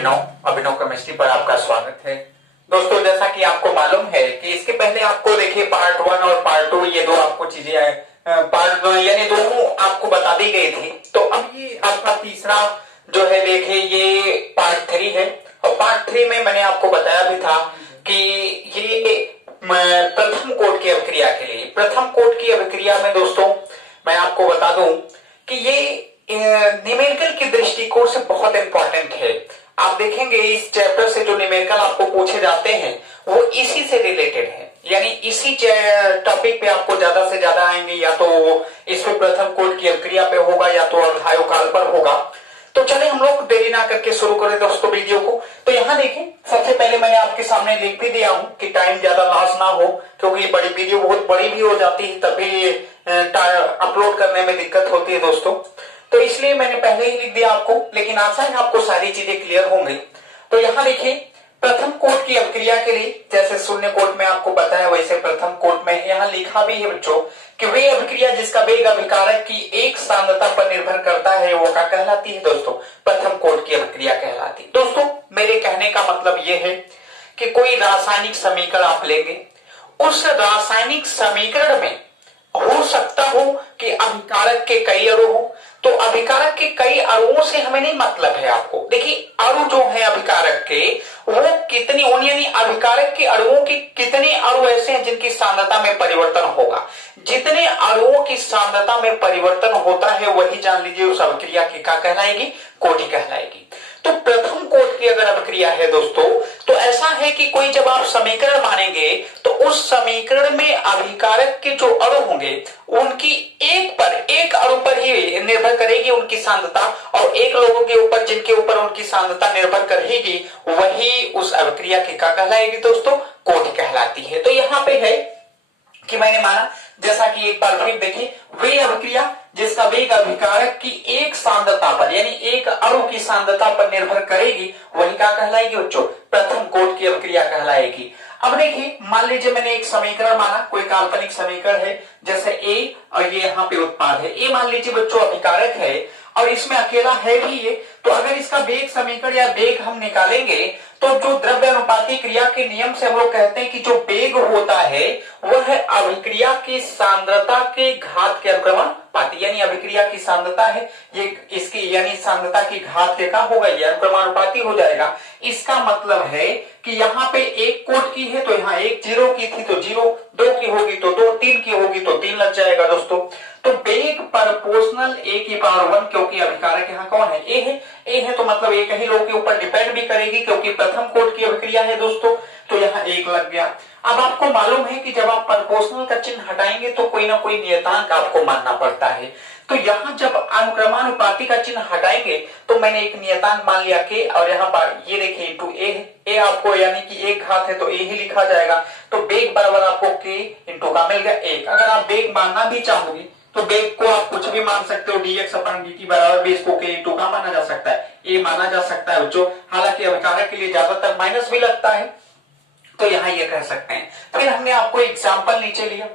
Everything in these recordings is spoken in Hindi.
अभिनव केमिस्ट्री पर आपका स्वागत है। दोस्तों, जैसा कि आपको मालूम है कि इसके पहले आपको देखिए पार्ट 1 और पार्ट 2 ये दो आपको चीजें पार्ट यानी दोनों आपको बता दी गई थी। तो अब ये आपका तीसरा जो है देखिए ये पार्ट 3 है। और पार्ट 3 में मैंने आपको बताया भी था कि ये प्रथम कोट की अभिक्रिया के लिए, प्रथम कोट की अभिक्रिया में दोस्तों मैं आपको बता दूं कि ये न्यूमेरिकल के दृष्टिकोण से बहुत इंपॉर्टेंट है। आप देखेंगे इस चैप्टर से जो न्यूमेरिकल आपको पूछे जाते हैं वो इसी से रिलेटेड है, यानी इसी टॉपिक पे आपको ज्यादा से ज्यादा आएंगे, या तो इस पे प्रथम कोट की अभिक्रिया पे होगा या तो अघायो काल पर होगा। तो चले हम लोग देरी ना करके शुरू करें दोस्तों वीडियो को। तो यहाँ देखें, सबसे पहले मैंने आपके सामने लिख भी दिया हूं कि टाइम ज्यादा लॉस ना हो, क्योंकि ये बड़ी वीडियो बहुत बड़ी भी हो जाती है, तभी अपलोड करने में दिक्कत होती है दोस्तों। तो इसलिए मैंने पहले ही लिख दिया आपको, लेकिन आशा है आपको सारी चीजें क्लियर होंगी। तो यहाँ देखिए, प्रथम कोट की अभिक्रिया के लिए जैसे शून्य कोट में आपको बताया वैसे प्रथम कोट में यहाँ लिखा भी है बच्चों कि वे अभिक्रिया जिसका वेग अभिकारक की एक सांद्रता पर निर्भर करता है वो क्या कहलाती है दोस्तों? प्रथम कोट की अभिक्रिया कहलाती है। दोस्तों, मेरे कहने का मतलब ये है कि कोई रासायनिक समीकरण आप लेंगे, उस रासायनिक समीकरण में हो सकता हो कि अभिकारक के कई अणु हो। तो अभिकारक के कई अणुओं से हमें नहीं मतलब है आपको। देखिए, अणु जो है अभिकारक के वो कितनी यानी अभिकारक के अणुओं के कितने अणु ऐसे हैं जिनकी सांद्रता में परिवर्तन होगा। जितने अणुओं की सांद्रता में परिवर्तन होता है वही जान लीजिए उस अभिक्रिया की क्या कहलाएगी? कोटि कहलाएगी। तो प्रथम कोट की अगर अभिक्रिया है दोस्तों, तो ऐसा है कि कोई जब आप समीकरण मानेंगे तो उस समीकरण में अभिकारक के जो अणु होंगे उनकी एक अणु पर ही निर्भर करेगी उनकी सांद्रता, और एक लोगों के ऊपर जिनके ऊपर उनकी सांद्रता निर्भर करेगी वही उस अभिक्रिया की क्या कहलाएगी दोस्तों? कोटि कहलाती है। तो यहाँ पे है कि मैंने माना, जैसा कि एक बार फिर देखिए, वे अभिक्रिया जिसका वेग अभिकारक की एक सांद्रता पर यानी एक अणु की सांद्रता पर निर्भर करेगी वही क्या कहलाएगी बच्चों? प्रथम कोट की अभिक्रिया कहलाएगी। अब देखिए, मान लीजिए मैंने एक समीकरण माना, कोई काल्पनिक समीकरण है, जैसे ए और ये यहाँ पे उत्पाद है। ए मान लीजिए बच्चों अभिकारक है और इसमें अकेला है भी ये। तो अगर इसका वेग समीकरण या वेग हम निकालेंगे तो जो द्रव्य अनुपाती क्रिया के नियम से हम लोग कहते हैं कि जो वेग होता है वह है अभिक्रिया की सांद्रता के घात के अनुक्रमानुपाती, यानी अभिक्रिया की सांद्रता है ये इसकी यानी सांद्रता की घात के का होगा, ये अनुक्रमानुपाती हो जाएगा। इसका मतलब है कि यहाँ पे एक कोट की है तो यहाँ एक 0 की थी तो 0, 2 की होगी तो 2, 3 की होगी तो 3 लग जाएगा दोस्तों। तो वेग प्रोपोर्शनल ए की पावर 1, क्योंकि अभिकारक यहाँ कौन है? ए है तो मतलब एक ही लोग के ऊपर डिपेंड भी करेगी क्योंकि प्रथम कोट की अभिक्रिया है दोस्तों। तो यहाँ 1 लग गया। अब आपको मालूम है कि जब आप प्रोपोर्शनल का चिन्ह हटाएंगे तो कोई ना कोई नियतांक आपको मानना पड़ता है। तो यहाँ जब अनुक्रमानुपाती का चिन्ह हटाएंगे तो मैंने एक नियतांक मान लिया के, और यहाँ पर ये देखिए इंटू ए है। ए आपको यानी कि एक घात है तो ए ही लिखा जाएगा। तो वेग बराबर आपको के इंटू का मिल गया 1। अगर आप वेग मानना भी चाहोगे तो वेग को आप कुछ भी मान सकते हो, dx अपन dt बराबर बेस को के इंटू का माना जा सकता है, ए माना जा सकता है बच्चों। हालांकि अभिकारक के लिए ज्यादातर माइनस भी लगता है, तो यहाँ ये कह सकते हैं। फिर हमने आपको एग्जाम्पल नीचे लिया।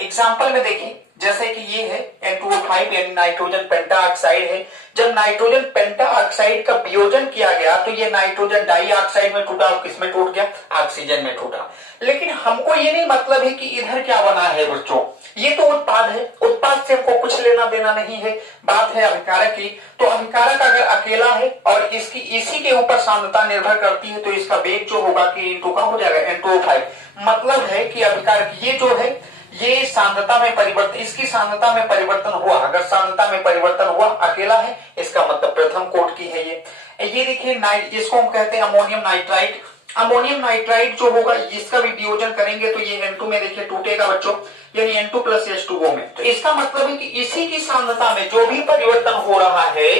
एग्जाम्पल में देखिए, जैसे कि ये है N2O5 यानी नाइट्रोजन पेंटाऑक्साइड है। जब नाइट्रोजन पेंटाऑक्साइड का वियोजन किया गया तो ये नाइट्रोजन डाइऑक्साइड में टूटा, किसमें टूट गया? ऑक्सीजन में टूटा। लेकिन हमको ये नहीं मतलब है कि इधर क्या बना है बच्चों, ये तो उत्पाद है, उत्पाद से हमको कुछ लेना देना नहीं है। बात है अभिकारक की। तो अभिकारक अगर अकेला है और इसकी इसी के ऊपर सांद्रता निर्भर करती है तो इसका वेग जो होगा कि इंटू का हो जाएगा N2O5। मतलब है कि अभिकारक ये जो है ये सांद्रता में परिवर्तन, इसकी सांद्रता में परिवर्तन हुआ। अगर सांद्रता में परिवर्तन हुआ, अकेला है, इसका मतलब प्रथम कोट की है ये देखिए इसको हम कहते हैं अमोनियम नाइट्राइड। अमोनियम नाइट्राइड जो होगा इसका भी वियोजन करेंगे तो ये N2 में देखिए टूटेगा बच्चों, यानी N2 प्लस H2O में। तो इसका मतलब है कि इसी की सांद्रता में जो भी परिवर्तन हो रहा है,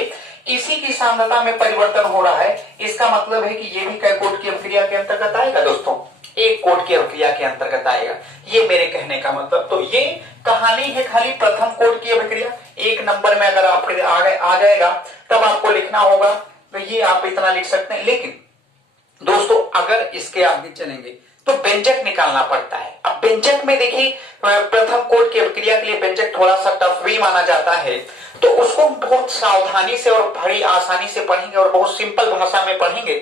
इसी की सांद्रता में परिवर्तन हो रहा है। इसका मतलब है कि ये भी कै कोट की अभिक्रिया के अंतर्गत आएगा दोस्तों? एक कोट की अभिक्रिया के अंतर्गत आएगा, ये मेरे कहने का मतलब। तो ये कहानी है खाली प्रथम कोट की अभिक्रिया। 1 नंबर में अगर आपके आ जाएगा तब आपको लिखना होगा, तो ये आप इतना लिख सकते हैं। लेकिन दोस्तों अगर इसके आगे चलेंगे तो व्यंजक निकालना पड़ता है। अब व्यंजक में देखिए, प्रथम कोट की अभिक्रिया के लिए व्यंजक थोड़ा सा टफ भी माना जाता है। तो उसको बहुत सावधानी से और बड़ी आसानी से पढ़ेंगे और बहुत सिंपल भाषा में पढ़ेंगे।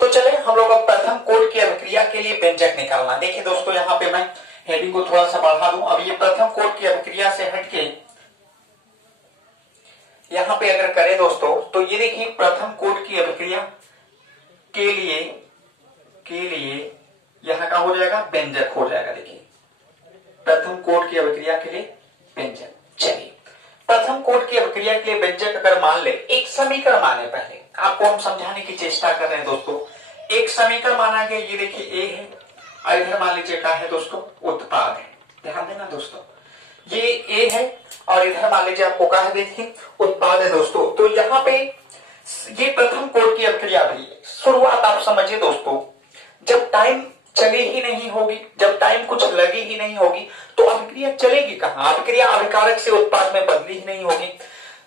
तो चले हम लोग अब प्रथम कोट की अभिक्रिया के लिए व्यंजक निकालना। देखिए दोस्तों, यहाँ पे मैं हेडिंग को थोड़ा सा बढ़ा दूं। अब ये प्रथम कोट की अभिक्रिया से हटके यहाँ पे अगर करें दोस्तों, तो ये देखिए प्रथम कोट की अभिक्रिया के लिए यहाँ का हो जाएगा व्यंजक हो जाएगा। देखिए प्रथम कोट की अभिक्रिया के लिए व्यंजक। चलिए प्रथम कोट की अभिक्रिया के लिए व्यंजक अगर मान ले, एक समीकरण माने, पहले आपको हम समझाने की चेष्टा कर रहे हैं दोस्तों। एक समीकरण माना गया, ये देखिए ए है और इधर मान लीजिए क्या है दोस्तों, उत्पाद है। ध्यान देना दोस्तों, ये ए है और इधर मान लीजिए आपको क्या है, देखिए उत्पाद है दोस्तों। तो यहाँ पे ये प्रथम कोट की अभिक्रिया भी शुरुआत आप समझिए दोस्तों, जब टाइम चली ही नहीं होगी, जब टाइम कुछ लगी ही नहीं होगी, तो अभिक्रिया चलेगी कहां? अभिक्रिया अभिकारक से उत्पाद में बदली ही नहीं होगी।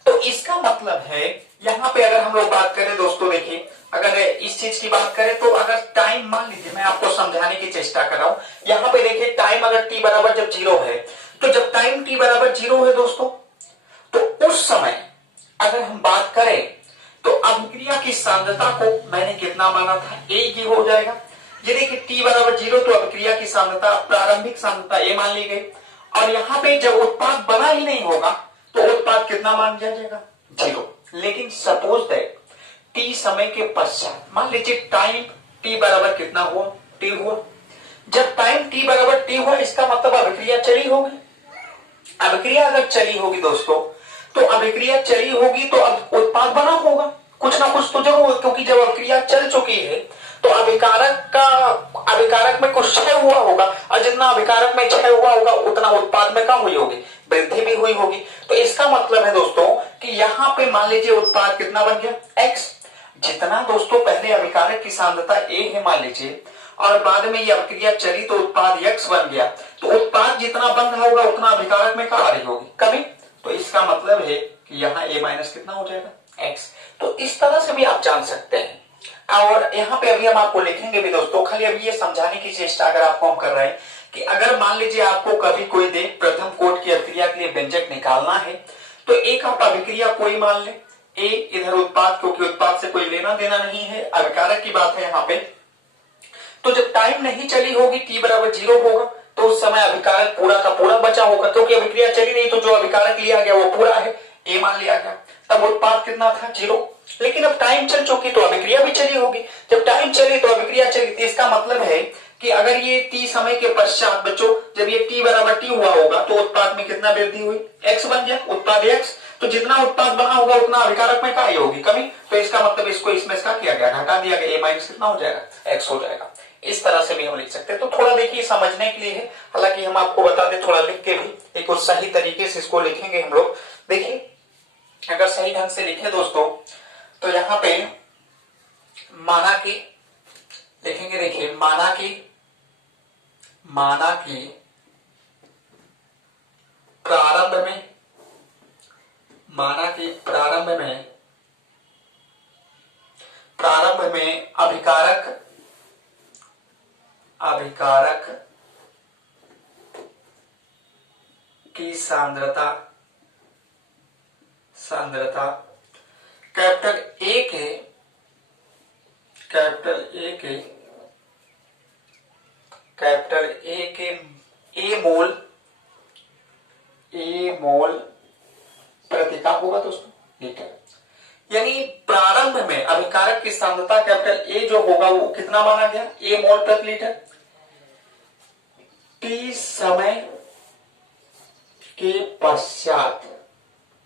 तो इसका मतलब है यहाँ पे अगर हम लोग बात करें दोस्तों, देखिए अगर इस चीज की बात करें तो अगर टाइम मान लीजिए, मैं आपको समझाने की चेष्टा कर रहा हूं। यहाँ पे देखिए टाइम अगर टी बराबर जब 0 है, तो जब टाइम टी बराबर 0 है दोस्तों, तो उस समय अगर हम बात करें तो अभिक्रिया की सांद्रता को मैंने कितना माना था, ए हो जाएगा। ये देखिए t बराबर 0, तो अभिक्रिया की सांद्रता, प्रारंभिक सांद्रता ए मान ली गई। और यहाँ पे जब उत्पाद बना ही नहीं होगा तो उत्पाद कितना मान लिया जाएगा, 0। लेकिन सपोज दैट t समय के पश्चात, मान लीजिए टाइम t बराबर कितना हुआ, t हुआ। जब टाइम t बराबर t हुआ, इसका मतलब अभिक्रिया चली होगी। अभिक्रिया अगर चली होगी दोस्तों, तो अभिक्रिया चली होगी तो अब उत्पाद बना होगा, कुछ ना कुछ तो जरूर, क्योंकि जब अभिक्रिया चल चुकी है तो अभिकारक में कुछ क्षय हुआ होगा, और जितना अभिकारक में क्षय हुआ होगा उतना उत्पाद में क्या हुई होगी, वृद्धि भी हुई होगी। तो इसका मतलब है दोस्तों कि यहाँ पे मान लीजिए उत्पाद कितना बन गया, x। जितना दोस्तों पहले अभिकारक की सांद्रता a है मान लीजिए, और बाद में ये अभिक्रिया चली तो उत्पाद x बन गया, तो उत्पाद जितना बन रहा होगा उतना अभिकारक में क्या आ रही होगी, कमी। तो इसका मतलब है कि यहाँ a माइनस कितना हो जाएगा, x। तो इस तरह से भी आप जान सकते हैं। और यहाँ पे अभी हम आपको लिखेंगे भी दोस्तों, खाली अभी ये समझाने की चेष्टा अगर आपको हम कर रहे हैं कि अगर मान लीजिए आपको कभी कोई दे प्रथम कोट की अभिक्रिया के लिए व्यंजक निकालना है, तो एक आप अभिक्रिया कोई मान ले, ए इधर उत्पाद, क्योंकि उत्पाद से कोई लेना देना नहीं है, अभिकारक की बात है यहाँ पे। तो जब टाइम नहीं चली होगी, t बराबर 0 होगा, तो उस समय अभिकारक पूरा का पूरा बचा होगा, क्योंकि अभिक्रिया चली नहीं, तो जो अभिकारक लिया गया वो पूरा है, a मान लिया गया। तब उत्पाद कितना था, 0। लेकिन अब टाइम चल चुकी तो अभिक्रिया भी चली होगी, जब टाइम चली तो अभिक्रिया चली। तो इसका मतलब है कि अगर ये t समय के पश्चात बच्चों, जब ये t बराबर t हुआ होगा, तो उत्पाद में कितना वृद्धि हुई, x बन गया, उत्पाद x। तो जितना उत्पाद बना होगा उतना अभिकारक में क्या होगी, कमी। तो इसका मतलब इसको इसमें इसका किया गया, घटा दिया गया, a माइनस कितना हो जाएगा, x हो जाएगा। इस तरह से भी हम लिख सकते हैं। तो थोड़ा देखिए समझने के लिए है, हालांकि हम आपको बता दें थोड़ा लिख के भी, एक सही तरीके से इसको लिखेंगे हम लोग। देखिए अगर सही ढंग से लिखे दोस्तों, तो यहाँ पे माना कि लिखेंगे, देखिए माना कि प्रारंभ में, माना कि प्रारंभ में अभिकारक की सांद्रता कैपिटल ए के ए मोल प्रति का होगा दोस्तों, लीटर। यानी प्रारंभ में अभिकारक की सांद्रता कैपिटल ए जो होगा वो कितना माना गया, ए मोल प्रति लीटर। टी समय के पश्चात,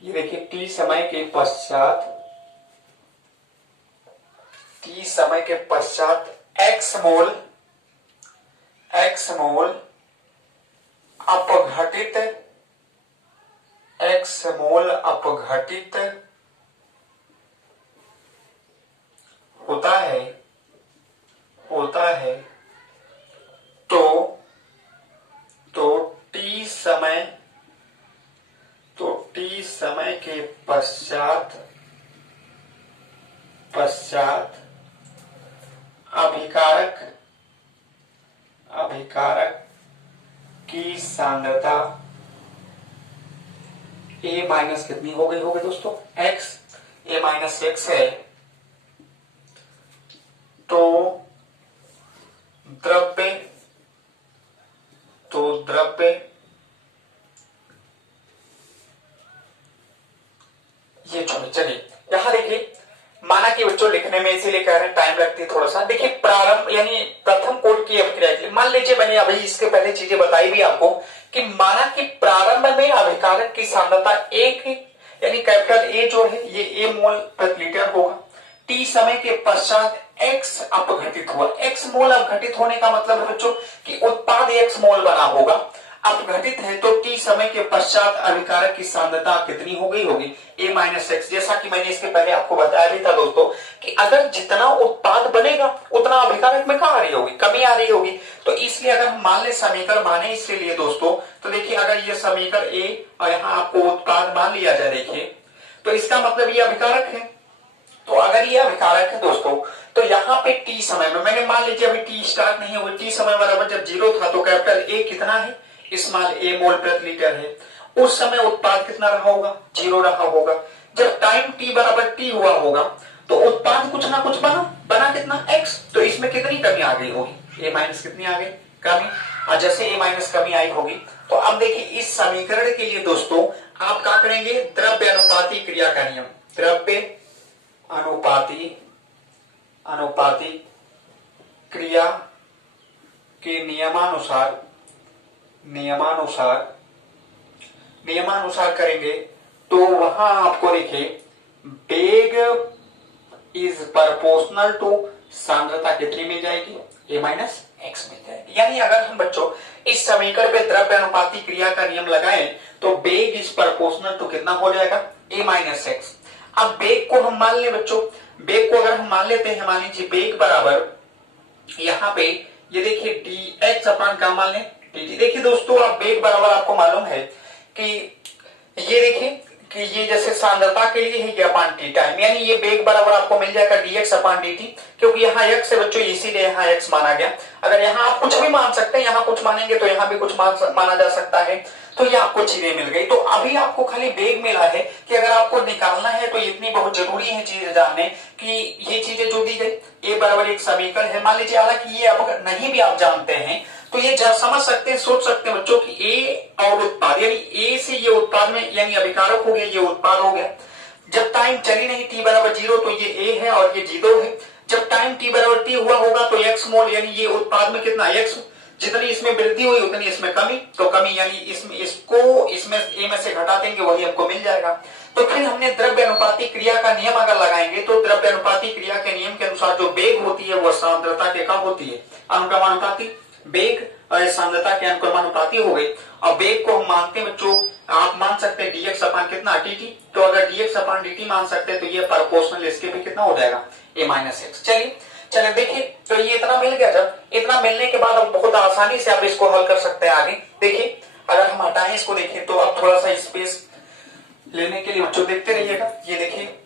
ये देखिए टी समय के पश्चात एक्स मोल अपघटित होता है तो टी समय के पश्चात अभिकारक की सांद्रता ए माइनस कितनी हो गई होगी दोस्तों x, ए माइनस x है तो द्रव्य ये छोड़ो। चलिए यहां देखिए, माना कि बच्चों लिखने में इसीलिए कह रहे हैं टाइम लगती है थोड़ा सा। देखिए प्रारंभ यानी प्रथम कोड की अभिक्रिया के लिए मान लीजिए मैंने अभी इसके पहले चीजें बताई भी आपको कि माना कि प्रारंभ में अभिकारक की सांद्रता एक यानी कैपिटल ए जो है ये ए मोल प्रति लीटर होगा। टी समय के पश्चात एक्स अपघटित हुआ। एक्स मोल अपघटित होने का मतलब है बच्चों कि उत्पाद एक्स मोल बना होगा, अपघटित है तो टी समय के पश्चात अभिकारक की सांद्रता कितनी हो गई होगी ए माइनस एक्स। जैसा कि मैंने इसके पहले आपको बताया भी था दोस्तों कि अगर जितना उत्पाद बनेगा उतना अभिकारक में कहां आ रही होगी, कमी आ रही होगी। तो इसलिए अगर हम मान ले समीकरण माने इसके लिए दोस्तों, तो देखिए अगर ये समीकरण ए और यहाँ आपको उत्पाद मान लिया जाए देखिए, तो इसका मतलब ये अभिकारक है। तो अगर ये अभिकारक है दोस्तों तो यहाँ पे टी समय में मैंने मान लीजिए अभी टी स्टार्ट नहीं हुई, टी समय बराबर जब 0 था तो कैपिटल ए कितना है, स्मॉल ए मोल प्रति लीटर है। उस समय उत्पाद कितना रहा होगा, 0 रहा होगा। जब टाइम टी बराबर टी हुआ होगा तो उत्पाद कुछ ना कुछ बना कितना एक्स, तो इसमें कितनी कमी आ गई होगी, ए माइनस कितनी आ गई कमी। और जैसे ए माइनस कमी आई होगी तो अब देखिए इस समीकरण के लिए दोस्तों आप क्या करेंगे, द्रव्य अनुपाती क्रिया का नियम, द्रव्य अनुपाती क्रिया के नियमानुसार करेंगे तो वहां आपको देखिए वेग इज प्रोपोर्शनल टू सांद्रता कितनी मिल जाएगी, ए माइनस एक्स मिल जाएगी। यानी अगर हम बच्चों इस समीकरण पे द्रव्य अनुपाती क्रिया का नियम लगाएं तो वेग इज प्रोपोर्शनल टू कितना हो जाएगा, ए माइनस एक्स। अब वेग को हम मान ले बच्चों, वेग को अगर हम मान लेते हैं, मान लीजिए वेग बराबर यहाँ पे ये देखिए डी एक्स अपान का मान लें डी। देखिए दोस्तों आप वेग बराबर आपको मालूम है कि ये देखिए कि ये जैसे सांद्रता के लिए है ये अपान टी टाइम, यानी ये वेग बराबर आपको मिल जाएगा dx अपान dt, क्योंकि यहाँ x है बच्चों इसीलिए यहाँ x माना गया। अगर यहाँ आप कुछ भी मान सकते हैं, यहाँ कुछ मानेंगे तो यहाँ भी कुछ माना जा सकता है, तो ये आपको चीजें मिल गई। तो अभी आपको खाली वेग मिला है कि अगर आपको निकालना है तो इतनी बहुत जरूरी है चीजें जानने कि ये चीजें जो दी गई ए बराबर एक समीकरण है। मान लीजिए हालांकि ये अब नहीं भी आप जानते हैं तो ये समझ सकते हैं, सोच सकते हैं बच्चों कि ए और उत्पाद यानी ए से ये उत्पाद में यानी अभिकारक हो गया, ये उत्पाद हो गया। जब टाइम चली नहीं टी बराबर 0 तो ये ए है और ये 0 है। जब टाइम टी बराबर टी हुआ होगा तो एक्स मोल यानी ये उत्पाद में कितना एक्स, जितनी इसमें वृद्धि हुई उतनी इसमें कमी, तो कमी यानी इसमें ए में से घटा देंगे वही हमको मिल जाएगा। तो फिर हमने द्रव्य अनुपाती क्रिया का नियम अगर लगाएंगे तो द्रव्य अनुपाती क्रिया के नियम के अनुसार जो वेग होती है वो सांद्रता के कम होती है, अनुक्रमानुपाती। वेग और सांद्रता के अनुक्रमानुपाती हो गई। और वेग को हम मानते हैं बच्चों, आप मान सकते हैं dx अपान कितना dt, तो अगर dx अपान dt मान सकते हैं तो ये प्रोपोर्शनल इसके भी कितना हो जाएगा, a माइनस एक्स। चलिए देखिए तो ये इतना मिल गया। जब इतना मिलने के बाद अब बहुत आसानी से आप इसको हल कर सकते हैं आगे। देखिए अगर हम हटाएं इसको देखिए तो अब थोड़ा सा स्पेस लेने के लिए बच्चों देखते रहिएगा। ये देखिए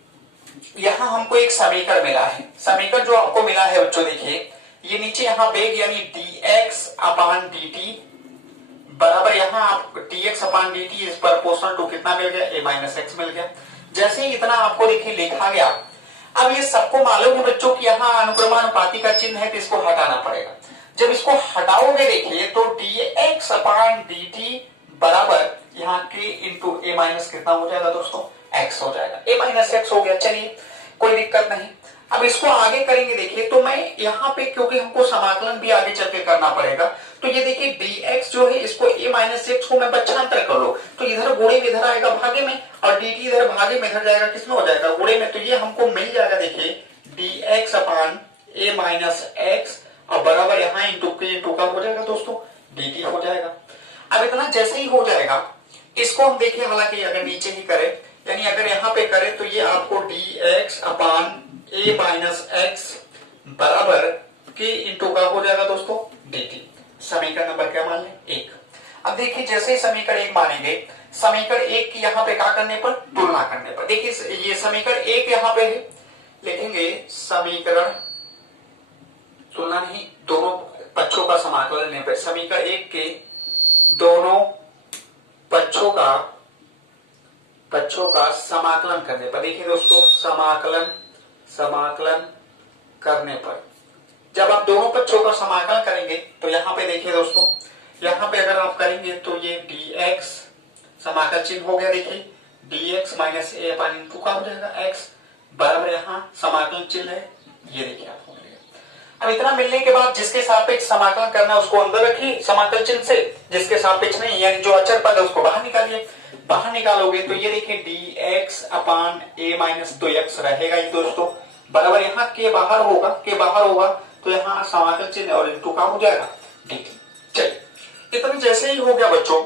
यहाँ हमको एक समीकरण मिला है, समीकरण जो आपको मिला है बच्चों देखिए ये नीचे यहाँ वेग यानी dx अपान dt बराबर यहाँ आप dx अपान dt इस प्रोपोर्शनल टू कितना मिल गया, a माइनस एक्स मिल गया। जैसे ही इतना आपको देखिए लिखा गया, अब ये सबको मालूम है बच्चों कि यहाँ अनुक्रमानुपाती का चिन्ह है तो इसको हटाना पड़ेगा। जब इसको हटाओगे देखिए तो dx अपान dt बराबर यहाँ k इंटू ए माइनस कितना हो जाएगा दोस्तों, x हो जाएगा, a माइनस एक्स हो गया। चलिए कोई दिक्कत नहीं। अब इसको आगे करेंगे देखिए तो मैं यहाँ पे क्योंकि हमको समाकलन भी आगे चल के करना पड़ेगा तो ये देखिए dx जो है इसको a माइनस एक्स को मैं बच्चांतर कर लो तो इधर गुणे में इधर आएगा भागे में और dt इधर भागे में इधर जाएगा किसमें हो जाएगा, गुणे में। तो ये हमको मिल जाएगा देखिए dx upon a minus x और बराबर यहाँ इंटू के इंटू का हो जाएगा दोस्तों dt हो जाएगा। अब इतना जैसे ही हो जाएगा इसको हम देखिए, हालांकि अगर नीचे ही करें यानी अगर यहाँ पे करें तो ये आपको dx upon a minus X बराबर के इंटू का हो जाएगा दोस्तों dt। समीकरण नंबर क्या मान लें, 1। अब देखिए जैसे ही समीकरण 1 मानेंगे, समीकरण 1 की यहाँ पे क्या करने पर, तुलना करने पर। देखिए ये समीकरण 1 यहाँ पे है, लिखेंगे समीकरण तुलना नहीं दोनों पक्षों का समाकलन लेने पर, समीकरण 1 के दोनों पक्षों का पक्षों का समाकलन करने पर, देखिए दोस्तों समाकलन करने पर जब आप दोनों पक्षों का समाकलन करेंगे तो यहाँ पे देखिए दोस्तों, यहाँ पे अगर आप करेंगे तो ये dx समाकल चिन्ह हो गया, देखिए dx माइनस ए अपन इंटू का हो जाएगा x बराबर यहाँ समाकलन चिन्ह है, ये देखिए आपको मिलेगा। अब इतना मिलने के बाद जिसके सापेक्ष समाकलन करना है उसको अंदर रखिए समाकल चिन्ह से, जिसके सापेक्ष नहीं यानी जो अचर पद है उसको बाहर निकालिए। बाहर निकालोगे तो ये देखिए dx upon a minus 2x रहेगा ये दोस्तों, बराबर यहाँ के बाहर होगा तो यहाँ समाकल चिन्ह और इंटू का हो जाएगा dt। चलिए इतना जैसे ही हो गया बच्चों,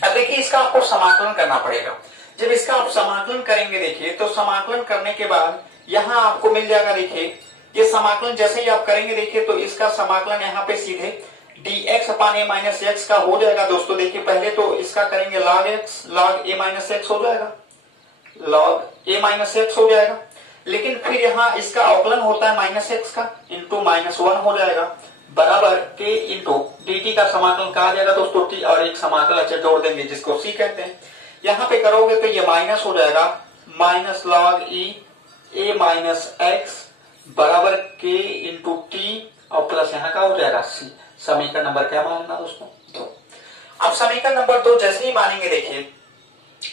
अब देखिए इसका आपको समाकलन करना पड़ेगा। जब इसका आप समाकलन करेंगे देखिए तो समाकलन करने के बाद यहाँ आपको मिल जाएगा, देखिए ये समाकलन जैसे ही आप करेंगे देखिए तो इसका समाकलन यहाँ पे सीधे dx upon a minus x का हो जाएगा दोस्तों। देखिए पहले तो इसका करेंगे log a माइनस x हो जाएगा, log a माइनस x हो जाएगा, लेकिन फिर यहाँ इसका अवकलन होता है माइनस x का इंटू -1 हो जाएगा बराबर k इंटू dt का समाकलन कहा जाएगा दोस्तों t, और एक समाकल अचर जोड़ देंगे जिसको c कहते हैं। यहाँ पे करोगे तो ये माइनस हो जाएगा minus log e a minus x बराबर k इंटू टी और प्लस यहाँ का हो जाएगा c। समीकरण नंबर क्या मानना दोस्तों? 2। अब समीकरण नंबर 2 जैसे ही मानेंगे देखिए,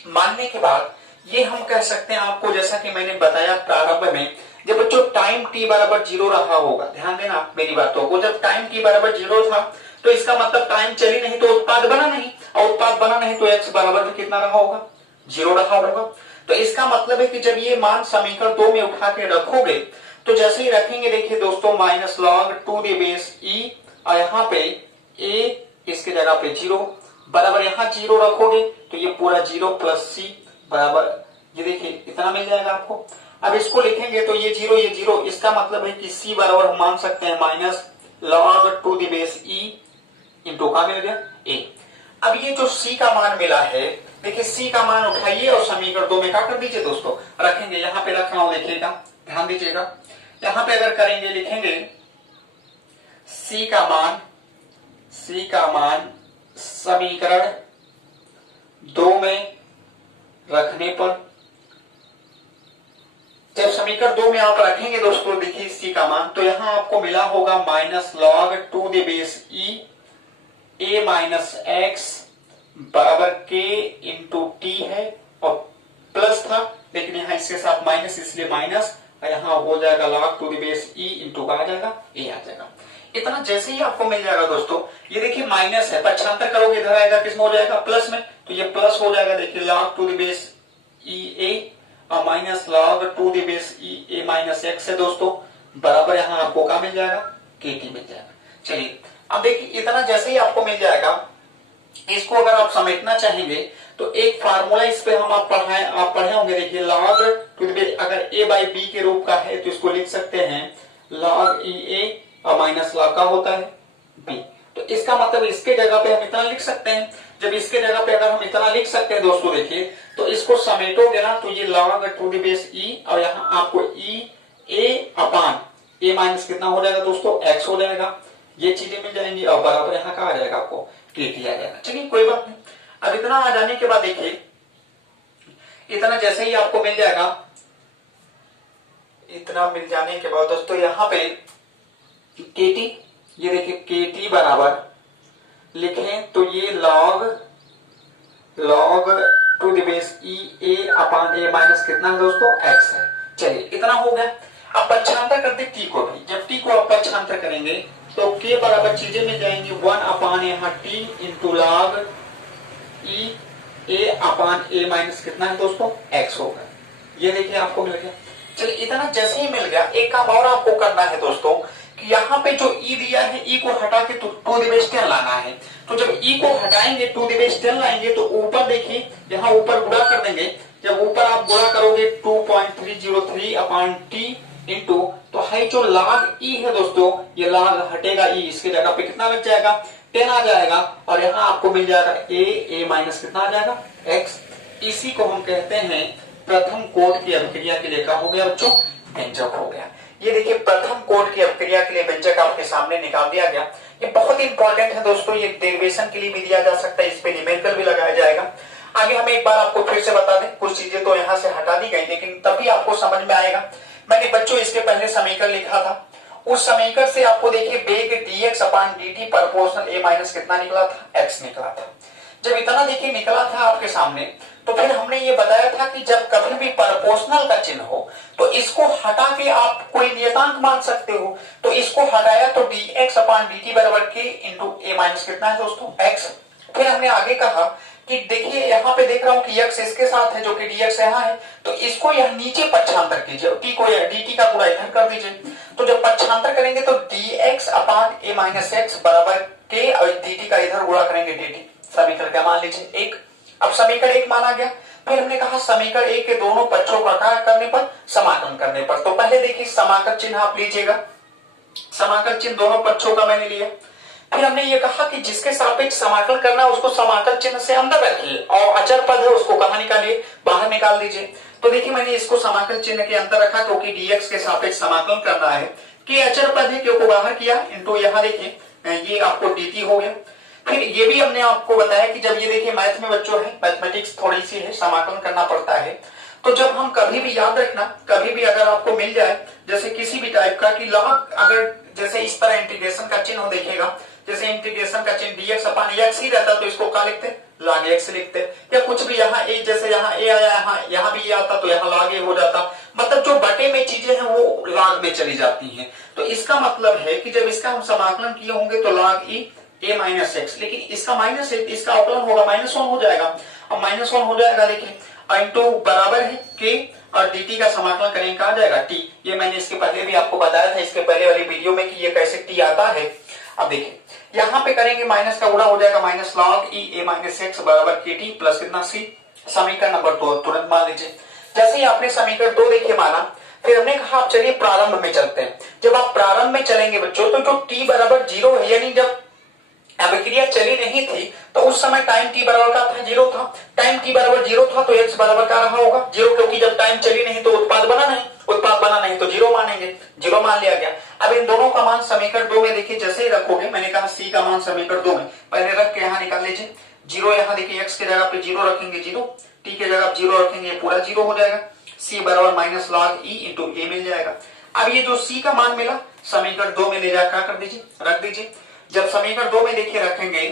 मानने के बाद ये हम कह सकते हैं आपको, जैसा कि मैंने बताया प्रारंभ में, जब बच्चों टाइम t बराबर 0 रहा होगा, ध्यान देना मेरी बातों को, जब टाइम t बराबर 0 था तो इसका मतलब टाइम चली नहीं तो उत्पाद बना नहीं, और उत्पाद बना नहीं तो x बराबर भी कितना रहा होगा? 0 रहा होगा। तो इसका मतलब है कि जब ये मान समीकरण 2 में उठा के रखोगे तो जैसे ही रखेंगे देखिए दोस्तों minus log 2 the base e और यहाँ पे a इसके जगह पे 0 बराबर यहाँ 0 रखोगे तो ये पूरा 0 प्लस c बराबर, ये देखिए इतना मिल जाएगा आपको। अब इसको लिखेंगे तो ये 0 इसका मतलब है कि c बराबर हम मान सकते हैं minus log 2 the base e into का मिल गया a। अब ये जो c का मान मिला है, देखिए c का मान उठाइए और समीकरण 2 में क्या कर दीजिए दोस्तों, रखेंगे। यहाँ पे रख रहा हूं, देखिएगा ध्यान दीजिएगा, यहाँ पे अगर करेंगे लिखेंगे c का मान समीकरण 2 में रखने पर, जब समीकरण 2 में आप रखेंगे दोस्तों देखिए c का मान, तो यहां आपको मिला होगा minus log 2 the base e a minus x बराबर k इंटू टी है, और प्लस था लेकिन यहाँ इसके साथ माइनस इसलिए माइनस, यहाँ हो जाएगा log 2 the base e into का आ जाएगा a आ जाएगा। इतना जैसे ही आपको मिल जाएगा दोस्तों, ये देखिए माइनस है, पक्षांतर करोगे इधर आएगा किसमें हो जाएगा? प्लस में, तो ये प्लस हो जाएगा देखिए log 2 the base e a और minus log 2 the base e a minus x है दोस्तों, बराबर यहाँ आपको क्या मिल जाएगा? kt मिल जाएगा। चलिए अब देखिए इतना जैसे ही आपको मिल जाएगा, इसको अगर आप समेटना चाहेंगे तो एक फार्मूला इस पे हम आप पढ़े होंगे, देखिए log 2 द बेस अगर a बाई b के रूप का है तो इसको लिख सकते हैं log e a और माइनस log का होता है b। तो इसका मतलब इसके जगह पे हम इतना लिख सकते हैं। जब इसके जगह पे अगर हम इतना लिख सकते हैं दोस्तों देखिए, तो इसको समेटोगे ना तो ये log 2 द बेस e और यहाँ आपको e a upon a minus कितना हो जाएगा दोस्तों? x हो जाएगा। ये चीजें मिल जाएंगी और बराबर यहाँ का आ जाएगा आपको kt आ जाएगा। चलिए कोई बात नहीं। अब इतना आ जाने के बाद देखिए, इतना जैसे ही आपको मिल जाएगा, इतना मिल जाने के बाद दोस्तों यहाँ पे kt, ये देखिए kt बराबर लिखें तो ये log 2 the base e a upon a minus कितना है दोस्तों? x है। चलिए इतना हो गया। अब पक्षांतर करते t को भी, जब t को आप पक्षांतर करेंगे तो k बराबर चीजें मिल जाएंगी 1 अपान यहाँ t into log e a upon a minus कितना है दोस्तों? x होगा। ये देखिए आपको मिल गया। चलिए इतना जैसे ही मिल गया, एक काम और आपको करना है दोस्तों कि यहाँ पे जो e दिया है, e को हटा के 2 द बेस 10 लाना है। तो जब e को हटाएंगे 2 द बेस 10 लाएंगे तो ऊपर देखिए, यहाँ ऊपर गुणा कर देंगे। जब ऊपर आप गुणा करोगे 2.303 अपान t इंटू, तो है जो log e है दोस्तों, ये log हटेगा e, इसके जगह पे कितना लग जाएगा? 10 आ जाएगा, और यहाँ आपको मिल जाएगा a माइनस कितना आ जाएगा? x। इसी को हम कहते हैं प्रथम कोट की अभिक्रिया के लिए क्या हो गया बच्चों? व्यंजक हो गया। ये देखिए प्रथम कोट की अभिक्रिया के लिए व्यंजक आपके सामने निकाल दिया गया। ये बहुत इंपॉर्टेंट है दोस्तों, ये डेरिवेशन के लिए भी दिया जा सकता है, इस पे न्यूमेरिकल भी लगाया जाएगा। आगे हमें एक बार आपको फिर से बता दें, कुछ चीजें तो यहाँ से हटा दी गई लेकिन तभी आपको समझ में आएगा। मैंने बच्चों इसके पहले समीकरण लिखा था, उस समीकरण से आपको देखिए बेग dx upon dt proportional a minus कितना निकला था, x निकला था। जब इतना देखिए निकला था आपके सामने, तो फिर हमने ये बताया था कि जब कभी भी प्रोपोर्शनल का चिन्ह हो तो इसको हटा के आप कोई नियतांक मान सकते हो। तो इसको हटाया तो dx अपान dt बराबर k इंटू a माइनस कितना है दोस्तों, x। फिर हमने आगे कहा कि देखिए यहाँ पे देख रहा हूं कि x इसके साथ है जो कि dx यहाँ है, तो इसको यह नीचे पक्षांतर कीजिए, t को dt का पूरा इधर कर दीजिए। तो जब पक्षांतर करेंगे तो dx upon a minus x बराबर k और dt का इधर गुणा करेंगे dt। समीकरण क्या मान लीजिए एक। अब समीकरण एक माना गया। फिर हमने कहा समीकरण एक के दोनों पक्षों का कार्य करने पर, समाकलन करने पर। तो पहले देखिए समाकल चिन्ह आप लीजिएगा, समाकल चिन्ह दोनों पक्षों का मैंने लिया। फिर हमने ये कहा कि जिसके सापेक्ष समाकल करना है उसको समाकल चिन्ह से अंदर रखिए और अचर पद है उसको कहां निकालिए, बाहर निकाल दीजिए। तो देखिए मैंने इसको समाकल चिन्ह के अंदर रखा क्योंकि dx के सापेक्ष समाकलन करना है, कि अचर पद है क्यों बाहर किया इंटू यहाँ देखिए ये आपको dt हो गया। फिर ये भी हमने आपको बताया कि जब ये देखिए मैथ में बच्चों है, मैथमेटिक्स थोड़ी सी है, समाकलन करना पड़ता है। तो जब हम कभी भी याद रखना, कभी भी अगर आपको मिल जाए जैसे किसी भी टाइप का कि लॉग, अगर जैसे इस तरह इंटीग्रेशन का चिन्ह देखेगा, जैसे इंटीग्रेशन का चिन्ह dx अपान x ही रहता तो इसको क्या लिखते, log x लिखते, या कुछ भी यहाँ a, जैसे यहाँ a आया यहाँ भी आता तो यहाँ log a हो जाता। मतलब जो बटे में चीजें हैं वो log में चली जाती हैं। तो इसका मतलब है कि जब इसका हम समाकलन किए होंगे तो log e a minus x, लेकिन इसका माइनस है, इसका अवकलन होगा माइनस वन हो जाएगा। अब माइनस वन हो जाएगा देखिए इंटू बराबर है k और dt का समाकलन करेंगे कहा जाएगा t। ये मैंने इसके पहले भी आपको बताया था इसके पहले वाली वीडियो में कि ये कैसे t आता है। अब देखिए यहाँ पे करेंगे माइनस का गुणा हो जाएगा minus log e a minus X बराबर के टी प्लस कितना c। समीकरण नंबर 2 तुरंत मान लीजिए। जैसे ही आपने समीकरण 2 देखिए माना, फिर हमने कहा आप चलिए प्रारंभ में चलते हैं। जब आप प्रारंभ में चलेंगे बच्चों तो जो t बराबर 0 है, यानी जब अभिक्रिया चली नहीं थी तो उस समय टाइम t बराबर का था 0 था। टाइम t बराबर 0 था तो x बराबर का रहा होगा 0, क्योंकि जब टाइम चली नहीं तो उत्पाद बना नहीं तो 0 मानेंगे, 0 मान लिया गया। अब इन दोनों का मान समीकरण 2 में देखिए जैसे ही रखोगे, मैंने कहा c का मान समीकरण 2 में पहले रख के यहाँ निकाल लीजिए। 0 यहाँ देखिए x के जगह पे 0 रखेंगे 0, t के जगह 0 रखेंगे पूरा 0 हो जाएगा। c बराबर minus log e into a मिल जाएगा। अब ये जो c का मान मिला समीकरण 2 में ले जाकर क्या कर दीजिए, रख दीजिए। जब समीकरण 2 में देखिए रखेंगे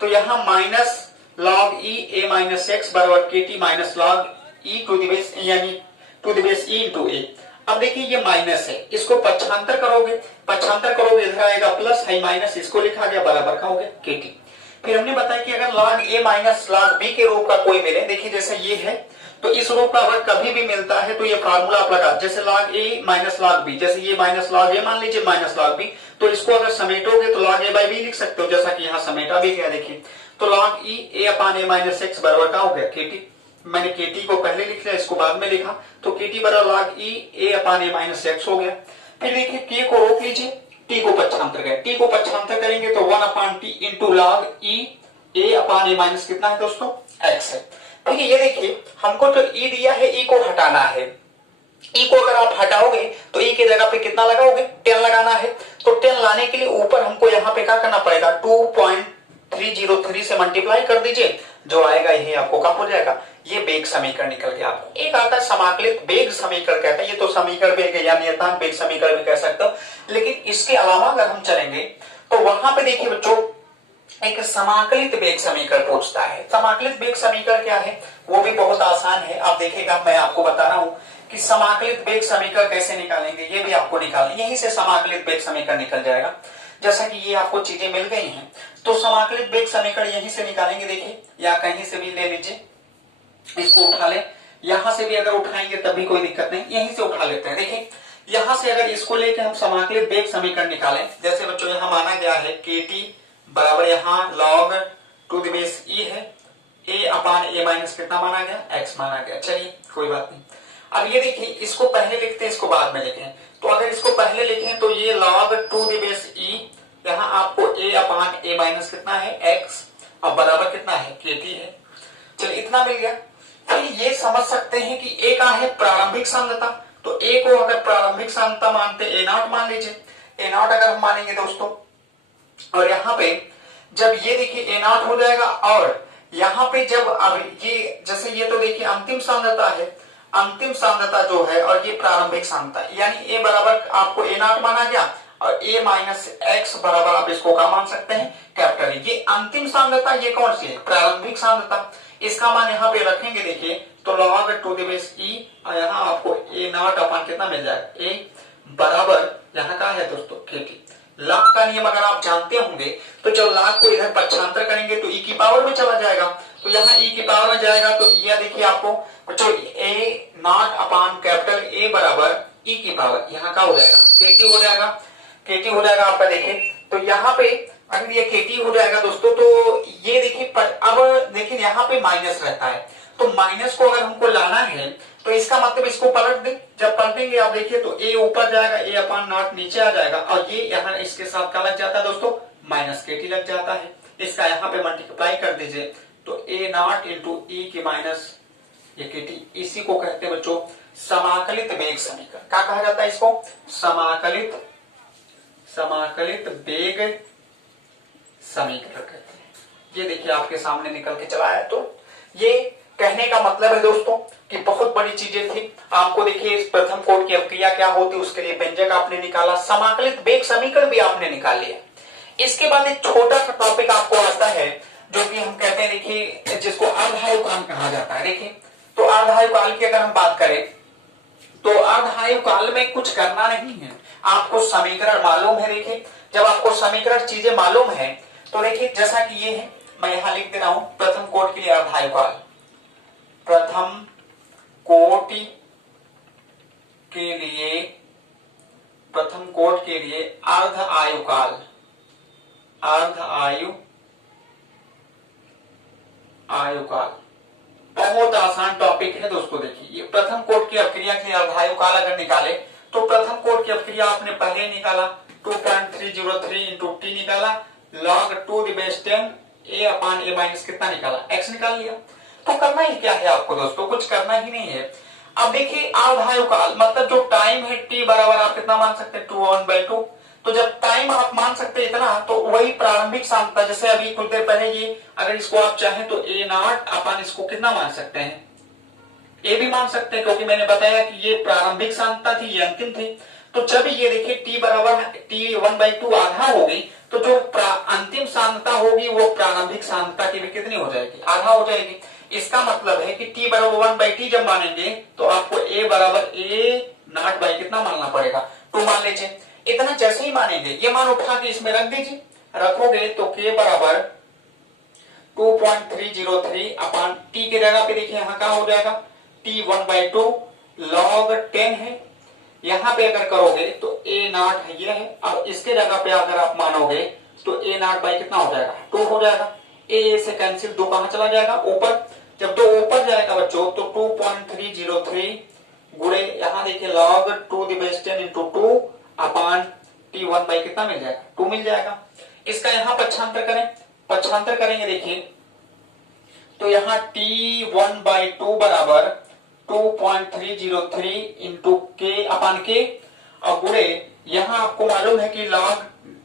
तो यहाँ minus log e a minus X बराबर K T minus log e to the base यानी to the base e into a। अब देखिए ये माइनस है, इसको पक्षांतर करोगे इधर आएगा प्लस, है माइनस, इसको लिखा गया बराबर का हो गया के टी। फिर हमने बताया कि अगर log a minus log b के रूप का कोई मिले, देखिए जैसे ये है तो इस रूप का अगर कभी भी मिलता है तो ये फार्मूला आप लगा, जैसे log a minus log b, जैसे ये माइनस log a मान लीजिए माइनस log b, तो इसको अगर समेटोगे तो log a बाई b लिख सकते हो, जैसा कि यहाँ समेटा भी गया देखिए। तो log e a upon a minus X बराबर का हो गया के टी। मैंने के टी को पहले लिख लिया, इसको बाद में लिखा, तो के टी बराबर log e a upon a minus x हो गया। फिर देखिए के को रोक लीजिए, टी को पक्षांतर करें, टी को पक्षांतर करेंगे तो 1 अपान T into log e a upon a minus कितना है दोस्तों, एक्स है। देखिए ये देखिए हमको तो e दिया है, e को हटाना है। e को अगर आप हटाओगे तो e के जगह पे कितना लगाओगे, 10 लगाना है। तो 10 लाने के लिए ऊपर हमको यहाँ पे क्या करना पड़ेगा, 2.303 से मल्टीप्लाई कर दीजिए, जो आएगा यही आपको क्या हो जाएगा, ये वेग समीकरण निकल गया। आपको एक आता है समाकलित वेग समीकरण कहते हैं, ये तो समीकरण वेग या नियतांक वेग समीकरण भी कह सकते हो। लेकिन इसके अलावा अगर हम चलेंगे तो वहां पे देखिए बच्चों एक समाकलित वेग समीकरण पूछता है। समाकलित वेग समीकरण क्या है, वो भी बहुत आसान है। आप देखिएगा मैं आपको बता रहा हूँ कि समाकलित वेग समीकरण कैसे निकालेंगे, ये भी आपको निकालना, यहीं से समाकलित वेग समीकरण निकल जाएगा। जैसा कि ये आपको चीजें मिल गई हैं तो समाकलित वेग समीकरण यहीं से निकालेंगे। देखिए या कहीं से भी ले लीजिए, इसको उठा ले, यहां से भी अगर उठाएंगे तभी कोई दिक्कत नहीं, यहीं से उठा लेते हैं। देखिए यहां से अगर इसको लेके हम समाकलित वेग समीकरण निकालें, जैसे बच्चों यहाँ माना गया है के टी बराबर यहाँ log to the base e है, a अपान a माइनस कितना माना गया, x माना गया। चलिए कोई बात नहीं। अब ये देखिए इसको पहले लिखते हैं, इसको बाद में लिखें। तो अगर इसको पहले लिखें तो ये log to the base e, यहाँ आपको a अपान a माइनस कितना है, x, अब बराबर कितना है, के टी है। चलिए इतना मिल गया। फिर ये समझ सकते हैं कि a का है प्रारंभिक सांद्रता, तो a को अगर प्रारंभिक सांद्रता मानते a नॉट मान लीजिए, a नॉट अगर हम मानेंगे दोस्तों, और यहाँ पे जब ये देखिए a नॉट हो जाएगा और यहाँ पे जब अब ये जैसे ये तो देखिए अंतिम सांद्रता है, अंतिम सांद्रता जो है और ये प्रारंभिक सांद्रता, यानी ए बराबर आपको ए नॉट माना गया और ए माइनस एक्स बराबर आप इसको क्या मान सकते हैं, कैपिटल। ये अंतिम सांद्रता, ये कौन सी है, प्रारंभिक सांद्रता। इसका मान यहाँ पे रखेंगे देखिए तो लॉग टू द बेस ई, और यहाँ आपको ए नॉट अपन कितना मिल जाएगा, ए बराबर यहाँ का है दोस्तों केटी। लाख का नियम अगर आप जानते होंगे तो जब लाख को इधर पक्षांतर करेंगे तो ई की पावर में चला जाएगा, तो यहाँ ई की पावर में जाएगा तो यह देखिए आपको बच्चों ए नॉट अपान कैपिटल ए बराबर ई की पावर यहाँ का हो जाएगा केटी हो जाएगा, केटी हो जाएगा आपका। देखिए तो यहाँ पे अगर ये केटी हो जाएगा दोस्तों तो ये देखिए अब देखिए यहाँ पे माइनस रहता है, तो माइनस को अगर हमको लाना है तो इसका मतलब इसको पलट दें, जब पलटेंगे आप देखिए तो ए ऊपर जाएगा, ए अपान नॉट नीचे आ जाएगा और ये यहाँ इसके साथ क्या लग जाता है दोस्तों, माइनस केटी लग जाता है। इसका यहाँ पे मल्टीप्लाई कर दीजिए तो ए नॉट इंटू ई की माइनस ये केटी, इसी को कहते हैं बच्चों समाकलित वेग समीकरण। क्या कहा जाता है इसको, समाकलित वेग समीकरण कहते हैं। ये देखिए आपके सामने निकल के चला है। तो ये कहने का मतलब है दोस्तों कि बहुत बड़ी चीजें थी। आपको देखिए इस प्रथम कोट की अवक्रिया क्या होती है उसके लिए व्यंजक आपने निकाला, समाकलित वेग समीकरण भी आपने निकाल लिया। इसके बाद एक छोटा सा टॉपिक आपको आता है जो कि हम कहते हैं देखिए जिसको अर्धायुकाल कहा जाता है। देखिए तो अर्धायुकाल की अगर हम बात करें तो अर्धायुकाल में कुछ करना नहीं है, आपको समीकरण मालूम है। देखिए जब आपको समीकरण चीजें मालूम है तो देखिए जैसा कि ये है, मैं यहां लिख दे रहा हूं प्रथम कोट के लिए अर्धायुकाल, प्रथम कोट के लिए, प्रथम कोट के लिए अर्ध आयुकाल, अर्ध आयुकाल बहुत आसान टॉपिक है दोस्तों। देखिए ये प्रथम कोट की अवक्रिया के लिए अर्धायुकाल अगर निकाले तो प्रथम कोट की अवक्रिया आपने पहले निकाला 2.303 इंटू टी निकाला, log 2 the base 10 a upon a minus कितना निकाला, x निकाल लिया। तो करना ही क्या है आपको दोस्तों, कुछ करना ही नहीं है। अब देखिए अर्धायुकाल मतलब जो टाइम है t बराबर आप कितना मान सकते हैं 2/1/2, तो जब टाइम आप मान सकते हैं इतना तो वही प्रारंभिक सांद्रता, जैसे अभी कुछ देर पहले ये अगर इसको आप चाहें तो a नॉट अपन इसको कितना मान सकते हैं, ए भी मान सकते हैं क्योंकि मैंने बताया कि ये प्रारंभिक सांद्रता थी, ये अंतिम थी। तो जब ये देखिए t बराबर t1/2 आधा होगी तो जो अंतिम सांद्रता होगी वो प्रारंभिक सांद्रता की भी कितनी हो जाएगी, आधा हो जाएगी। इसका मतलब है कि t बराबर 1/t जब मानेंगे तो आपको a बराबर a नॉट बाई कितना मानना पड़ेगा, 2 मान लीजिए। इतना जैसे ही मानेंगे ये मान उठा के इसमें रख दीजिए, रखोगे तो k बराबर 2.303 अपान t के जगह पे देखिए यहाँ क्या हो जाएगा t 1/2 log 10 है, यहाँ पे अगर करोगे तो a नॉट है ये है, और इसके जगह पे अगर आप मानोगे तो a नॉट बाई कितना हो जाएगा 2 हो जाएगा। a से कैंसिल 2 कहां चला जाएगा ऊपर, जब 2 ऊपर जाएगा बच्चों तो 2.303 गुणे यहाँ देखिए log 2 the base 10 into 2 upon t 1 by कितना मिल जाएगा 2 मिल जाएगा। इसका यहाँ पक्षांतर करें, पक्षांतर करेंगे देखिए तो यहाँ t1/2 बराबर 2.303 इंटू के अपान के, और गुणे यहाँ आपको मालूम है कि log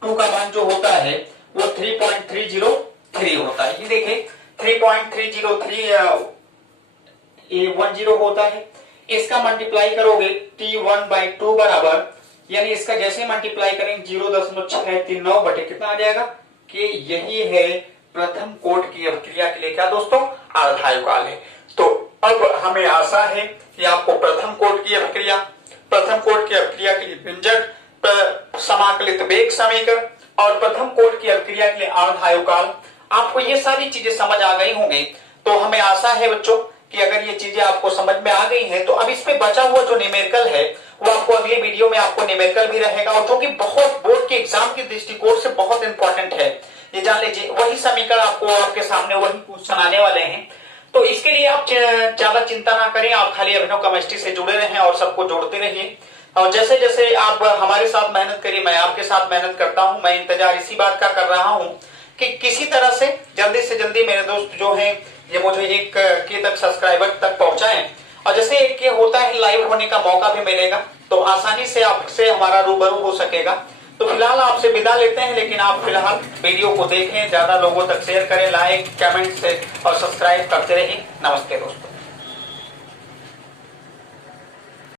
2 का मान जो होता है वो 3.303 होता है। ये देखिए 3.303 होता है। इसका मल्टीप्लाई करोगे t1/2 बराबर, यानी इसका जैसे मल्टीप्लाई करेंगे 0.639 बटे कितना आ जाएगा कि यही है प्रथम कोट की अवक्रिया के लिए क्या दोस्तों अर्धायुकाल है। तो अब हमें आशा है कि आपको प्रथम कोट की अवक्रिया, प्रथम कोट की अवक्रिया के लिए व्यंजक, समाकलित वेग समीकरण और प्रथम कोट की अवक्रिया के लिए अर्धायुकाल, आपको ये सारी चीजें समझ आ गई होंगी। तो हमें आशा है बच्चों कि अगर ये चीजें आपको समझ में आ गई हैं तो अब इस पे बचा हुआ जो न्यूमेरिकल है वो आपको अगले वीडियो में आपको न्यूमेरिकल भी रहेगा, और जो कि बहुत बोर्ड के एग्जाम के दृष्टिकोण से बहुत इंपॉर्टेंट है। ये जान लीजिए वही समीकरण आपको आपके सामने वही क्वेश्चन आने वाले हैं। तो इसके लिए आप ज्यादा चिंता ना करें, आप खाली अभिनव केमिस्ट्री से जुड़े रहें और सबको जोड़ते रहिए। और जैसे जैसे आप हमारे साथ मेहनत करिए, मैं आपके साथ मेहनत करता हूं। मैं इंतजार इसी बात का कर रहा हूं कि किसी तरह से जल्दी मेरे दोस्त जो हैं ये मुझे 1K तक सब्सक्राइबर तक पहुंचाएं, और जैसे 1K होता है लाइव होने का मौका भी मिलेगा तो आसानी से आपसे हमारा रूबरू हो सकेगा। तो फिलहाल आपसे विदा लेते हैं, लेकिन आप फिलहाल वीडियो को देखें, ज्यादा लोगों तक शेयर करें, लाइक कमेंट से और सब्सक्राइब करते रहिए। नमस्ते दोस्तों।